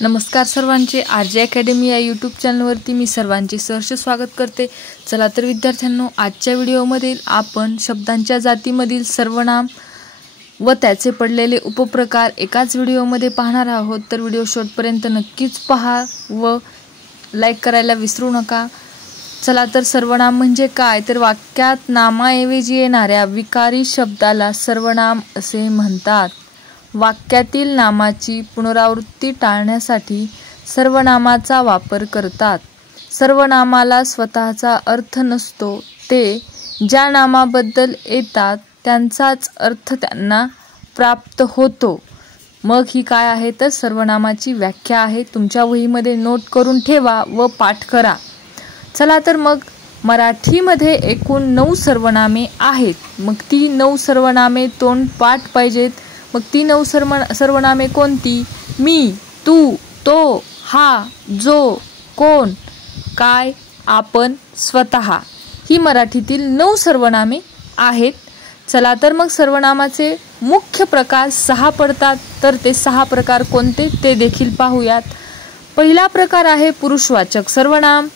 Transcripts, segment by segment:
नमस्कार सर्वांचे, RJ academy या यूट्यूब चॅनलवरती मी सर्वांचे सहर्ष स्वागत करते। चला तर विद्यार्थ्यांनो, आजच्या व्हिडिओमध्ये आपण शब्दांच्या जातीमधील सर्वनाम व त्याचे पडलेले उपप्रकार एकाच व्हिडिओमध्ये पाहणार आहोत। तर व्हिडिओ शेवटपर्यंत नक्कीच पहा व लाईक करायला विसरू नका। चला तर सर्वनाम म्हणजे काय, तर वाक्यात नामाऐवजी येणाऱ्या विकारी शब्दाला सर्वनाम असे म्हणतात। वाक्यातील नामाची पुनरावृत्ती टाळण्यासाठी सर्वनामाचा वापर करतात। सर्वनामाला स्वतःचा अर्थ नसतो, ते ज्या नामाबद्दल येतात त्यांचाच अर्थ त्यांना प्राप्त होतो। मग ही काय आहे, तर सर्वनामाची व्याख्या आहे। तुमच्या वहीमध्ये नोट करून ठेवा व पाठ करा। चला तर मग मराठीमध्ये एकूण 9 सर्वनामे आहेत। मग ती 9 सर्वनामे तोंडपाठ पाहिजेत। मग ती 9 सर्वनामे कोणती? मी, तू, तो, हा, जो, कोण, काय, आपण, स्वतः ही मराठीतील 9 सर्वनामे आहेत। चला तर मग सर्वनामाचे मुख्य प्रकार 6 पडतात। तर ते 6 प्रकार कोणते ते देखील पाहूयात। पहिला प्रकार आहे पुरुषवाचक सर्वनाम,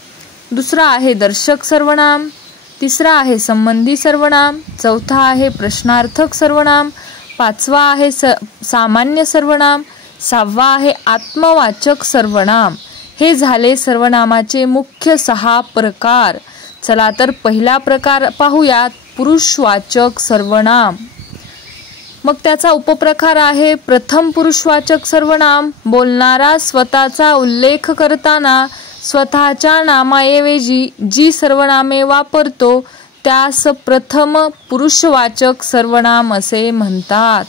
दुसरा आहे दर्शक सर्वनाम, तिसरा आहे संबंधी सर्वनाम, चौथा आहे प्रश्नार्थक सर्वनाम, पाचवा आहे सामान्य सर्वनाम, 6वा आहे आत्मवाचक सर्वनाम। हे झाले सर्वनामाचे मुख्य 6 प्रकार। चला तर पहिला प्रकार पाहूयात, पुरुषवाचक सर्वनाम। मग त्याचा उपप्रकार आहे प्रथम पुरुषवाचक सर्वनाम। बोलणारा स्वतःचा उल्लेख करताना स्वतःच्या नामाऐवजी जी सर्वनामे वापरतो त्यास प्रथम पुरुषवाचक सर्वनाम असे म्हणतात।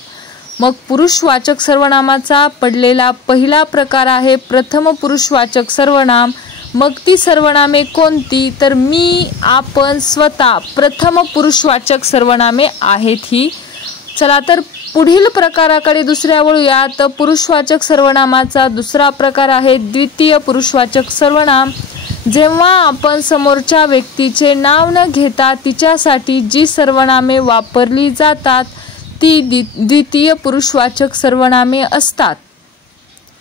मग पुरुषवाचक सर्वनामाचा पडलेला पहिला प्रकार आहे प्रथम पुरुषवाचक सर्वनाम। मग ती सर्वनामे कोणती, तर मी, आपण, स्वतः प्रथम पुरुषवाचक सर्वनामे आहेत ही। चला तर पुढील प्रकाराकडे दुसऱ्या वळूयात। पुरुषवाचक सर्वनामाचा दुसरा प्रकार आहे द्वितीय पुरुषवाचक सर्वनाम। जेव्हा आपण समोरच्या व्यक्तीचे नाव न घेता तिच्यासाठी जी सर्वनामे वापरली जातात ती द्वितीय पुरुषवाचक सर्वनामे असतात।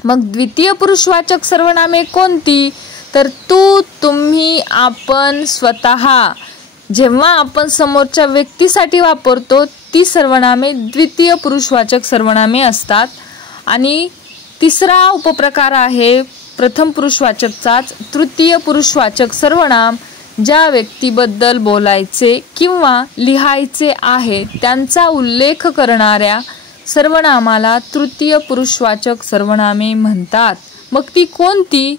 मग द्वितीय पुरुषवाचक सर्वनामे कोणती, तर तू, तुम्ही, आपण, स्वतः जेव्हा आपण समोरच्या व्यक्तीसाठी वापरतो ती सर्वनामे द्वितीय पुरुषवाचक सर्वनामे असतात। आणि तिसरा उपप्रकार आहे प्रथम पुरुषवाचकचाच तृतीय पुरुषवाचक सर्वनाम। ज्या व्यक्तीबद्दल बोलायचे किंवा लिहायचे आहे त्यांचा उल्लेख करणाऱ्या सर्वनामाला तृतीय पुरुषवाचक सर्वनामे म्हणतात। मग ती कोणती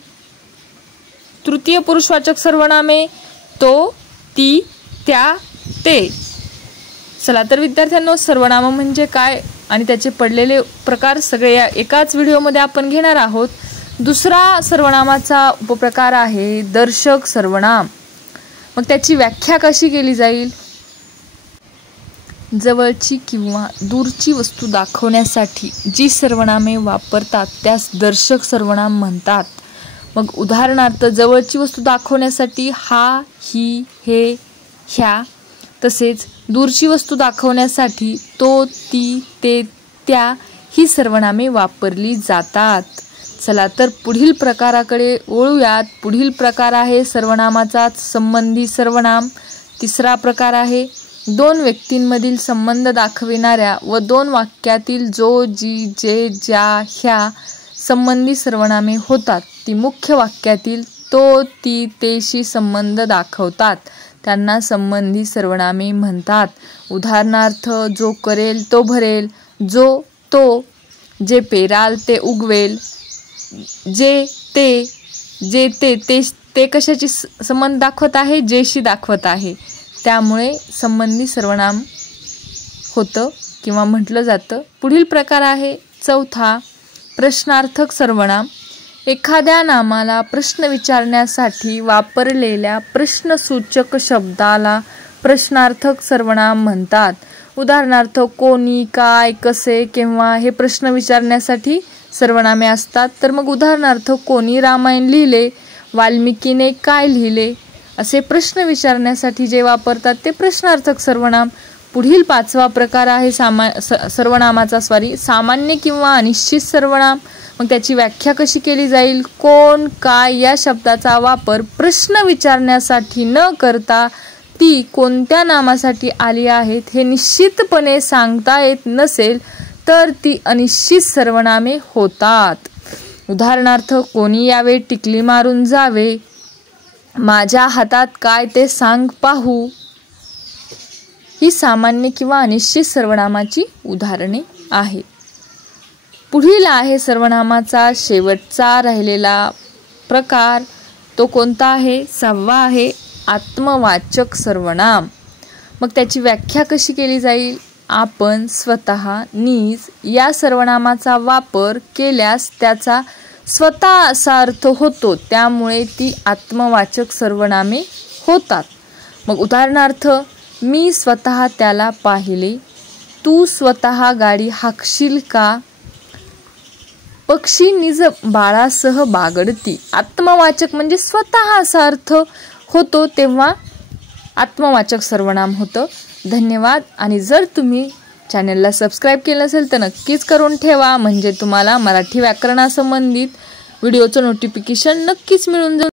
तृतीय पुरुषवाचक सर्वनामे? तो, ती, त्या, ते। चला तर विद्यार्थ्यांनो, सर्वनाम म्हणजे काय आणि त्याचे पडलेले प्रकार सगळे या एकाच व्हिडिओमध्ये आपण घेणार आहोत। दुसरा सर्वनामाचा उपप्रकार आहे दर्शक सर्वनाम। मग त्याची व्याख्या कशी केली जाईल? जवळची किंवा दूरची वस्तू दाखवण्यासाठी जी सर्वनामे वापरतात त्यास दर्शक सर्वनाम म्हणतात। मग उदाहरणार्थ जवळची वस्तू दाखवण्यासाठी हा, ही, हे, ह्या, तसेच दूरची वस्तू दाखवण्यासाठी तो, ती, ते, त्या ही सर्वनामे वापरली जातात। चला तर पुढील प्रकाराकडे वळूयात। पुढील प्रकार आहे सर्वनामाचा संबंधी सर्वनाम। तिसरा प्रकार आहे 2 व्यक्तींमधील संबंध दाखविणाऱ्या व 2 वाक्यातील जो, जी, जे, ज्या, ह्या संबंधी सर्वनामे होतात ती मुख्य वाक्यातील तो, ती, तेशी संबंध दाखवतात त्यांना संबंधी सर्वनामे म्हणतात। उदाहरणार्थ जो करेल तो भरेल, जो, तो, जे पेराल ते उगवेल, जे, ते कशाची संबंध दाखवत आहे? जेशी दाखवत आहे। त्यामुळे संबंधी सर्वनाम होतं किंवा म्हटलं जातं। पुढील प्रकार आहे चौथा प्रश्नार्थक सर्वनाम। एखाद्या नामाला प्रश्न विचारण्यासाठी वापरलेल्या प्रश्नसूचक शब्दाला प्रश्नार्थक सर्वनाम म्हणतात। उदाहरणार्थ कोणी, काय, कसे, केव्हा हे प्रश्न विचारण्यासाठी सर्वनामे असतात। तर मग उदाहरणार्थ कोणी रामायण लिहिले, वाल्मिकीने काय लिहिले असे प्रश्न विचारण्यासाठी जे वापरतात ते प्रश्नार्थक सर्वनाम। पुढील 5वा प्रकार आहे सर्वनामाचा सामान्य किंवा अनिश्चित सर्वनाम। मग त्याची व्याख्या कशी केली जाईल? कोण, काय या शब्दाचा वापर प्रश्न विचारण्यासाठी न करता ती कोणत्या नामासाठी आली आहेत हे निश्चितपणे सांगता येत नसेल तर ती अनिश्चित सर्वनामे होतात. उदाहरणार्थ, कोणी यावे, टिकली मारून जावे, माझ्या हातात काय ते सांग पाहू, ही सामान्य किंवा अनिश्चित सर्वनामाची उदाहरणे आहेत. पुढील आहे सर्वनामाचा शेवटचा राहिलेला प्रकार. तो कोणता आहे? 6वा आहे आत्मवाचक सर्वनाम. मग त्याची व्याख्या कशी केली जाईल? आपण स्वतः, नीज या सर्वनामाचा वापर केल्यास त्याचा स्वतः असा अर्थ होतो, त्यामुळे ती आत्मवाचक सर्वनामे होतात. मग उदाहरणार्थ, मी स्वतः त्याला पाहिले, तू स्वतः गाडी हाकशील का, पक्षी निज बाळासह बागडती. आत्मवाचक म्हणजे स्वतः असा अर्थ होतो तेव्हा आत्मवाचक सर्वनाम होतं. धन्यवाद. आणि जर तुम्ही चॅनलला सबस्क्राईब केलं असेल तर नक्कीच करून ठेवा, म्हणजे तुम्हाला मराठी व्याकरणासंबंधित व्हिडिओचं नोटिफिकेशन नक्कीच मिळून जाईल.